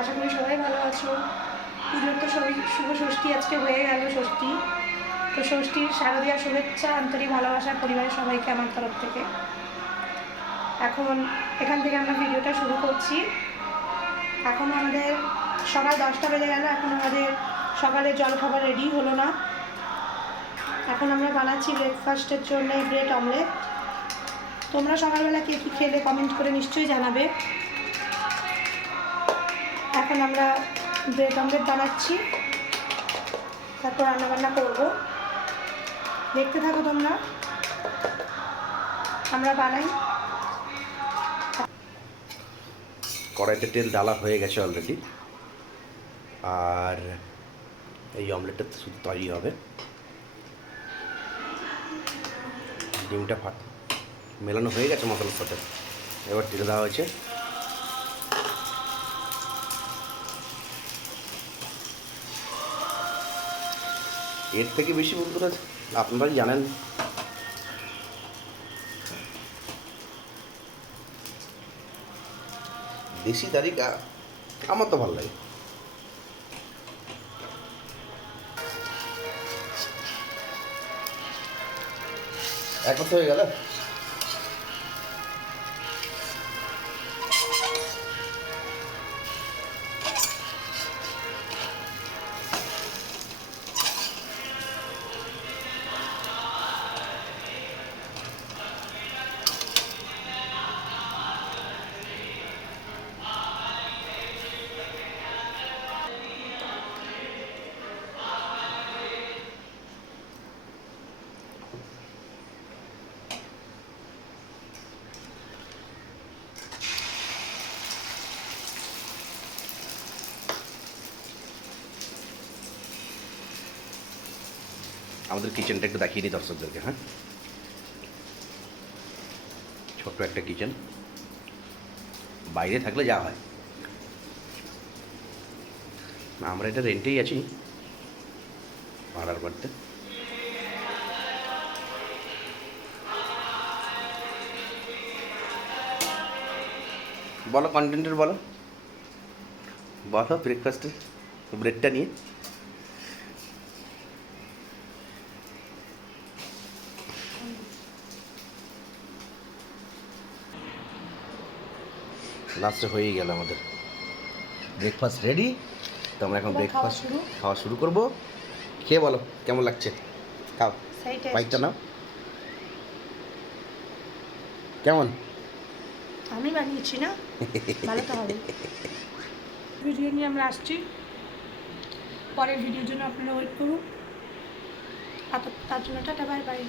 আশা করি সবাই ভালো আছো। পুজোর তো শুভ ষষ্ঠী আজকে হয়ে গেল, ষষ্ঠী। তো ষষ্ঠীর শারদীয়া শুভেচ্ছা, আন্তরিক ভালোবাসা পরিবারের সবাইকে আমার তরফ থেকে। এখন এখান থেকে আমরা ভিডিওটা শুরু করছি। এখন আমাদের সকাল 10টা বেজে গেল, এখন আমাদের সকালে জলখাবার রেডি হলো না। এখন আমরা বানাচ্ছি ব্রেকফাস্টের জন্য ব্রেড অমলেট। তোমরা সকালবেলা কে কী খেলে কমেন্ট করে নিশ্চয়ই জানাবে। এখন আমরা ব্রেড অমলেট বানাচ্ছি, তারপর রান্নাবান্না করবো। দেখতে থাকো তোমরা, আমরা বানাই। কড়াইতে তেল ডালা হয়ে গেছে অলরেডি, আর এই অমলেটটা শুধু তৈরি হবে। ডিমটা মেলানো হয়ে গেছে মশলার সাথে, এবার তেলে দেওয়া হয়েছে। এর থেকে বেশি বন্ধুরা আপনারাই জানেন। দেশি তারিকা আমার তো ভালো লাগে। এক কথা হয়ে গেল। আমাদের কিচেনটা একটু দেখিয়ে দিই দর্শকদেরকে। হ্যাঁ, ছোট্ট একটা কিচেন, বাইরে থাকলে যা হয়। আমরা এটা রেন্টেই আছি, ভাড়ার বাড়িতে। বলো কন্টেন্টের, বলো বলো ব্রেকফাস্টের ব্রেডটা নিয়ে। লাস্টে হয়েই গেল আমাদের ব্রেকফাস্ট রেডি। তো আমরা এখন ব্রেকফাস্ট খাওয়া শুরু করবো। খেয়ে বলো কেমন লাগছে, খাও, বাইকটা নাও। কেমন? আমি বানিয়েছি না, ভালো তো হবে। ভিডিও নিয়ে আমরা আসছি, পরের ভিডিওর জন্য আপনারা ওয়েট করুন। তার জন্য টাটা, বাই বাই।